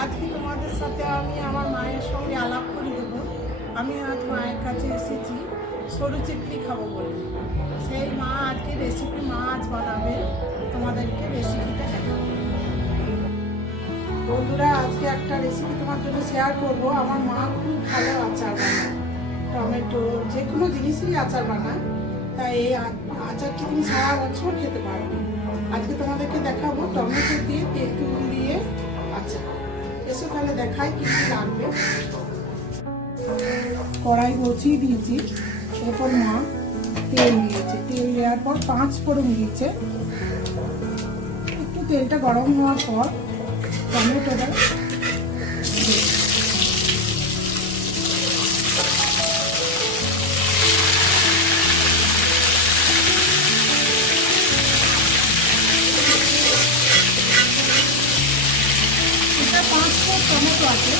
আজকে তোমাদের সাথে আমি আমার মায়ের সঙ্গে আলাপ করে দেবো। আমি আজ মায়ের কাছে এসেছি সরু চিকলি খাবো বলে। সেই মা আজকে রেসিপি আজ বানাবে, তোমাদেরকে রেসিপিটা দেখাবো। বন্ধুরা, আজকে একটা রেসিপি তোমার জন্য শেয়ার করবো। আমার মা খুব ভালো আচার বানায়, টমেটো যে কোনো জিনিসেরই আচার বানায়, তাই এই আচারটি তুমি সারা বছর খেতে পারবে। আজকে তোমাদেরকে দেখাবো টমেটো দিয়ে তেঁতুল দিয়ে আচার। এসে তাহলে দেখাই কি কি লাগবে। কড়াই বসিয়ে দিয়েছি, এরপর মা তেল দিয়েছে, তেল দেওয়ার পর 5 ফোড়ন দিয়েছে। একটু তেলটা গরম হওয়ার পর টমেটোটা এটা 5 ফোড় টমেটো আছে।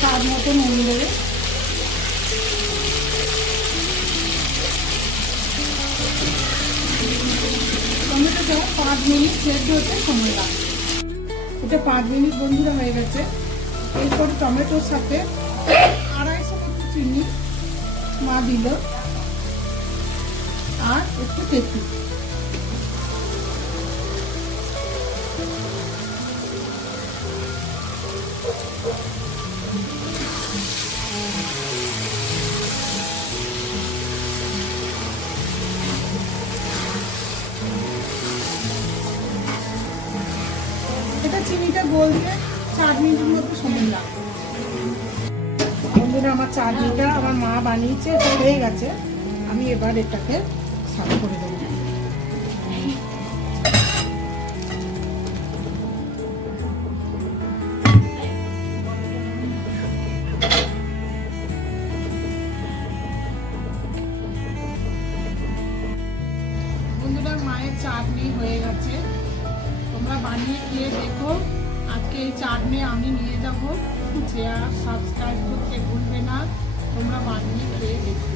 স্বাদ মতো নুন দেবে। টমেটোটা 5 মিনিট সেদ্ধ হতে সময় লাগবে। এটা 5 মিনিট বন্ধুরা হয়ে গেছে। এরপর টমেটোর সাথে 250 মতো চিনি মা দিল, আর একটু তেঁতুল। এটা চিনিটা গলতে 4 মিনিটের মতো সময় লাগবে। বন্ধুরা, আমার চাটনিটা আমার মা বানিয়েছে, এটা হয়ে গেছে। আমি এবার এটাকে সার্ভ করে দেবো। বন্ধুরা, মায়ের চাটনি হয়ে গেছে, তোমরা বানিয়ে খেয়ে দেখো। আজকে এই চাটনি আমি নিয়ে যাবো। শেয়ার সাবস্ক্রাইব করতে ভুলবে না, তোমরা বানিয়ে খেয়ে দেখো।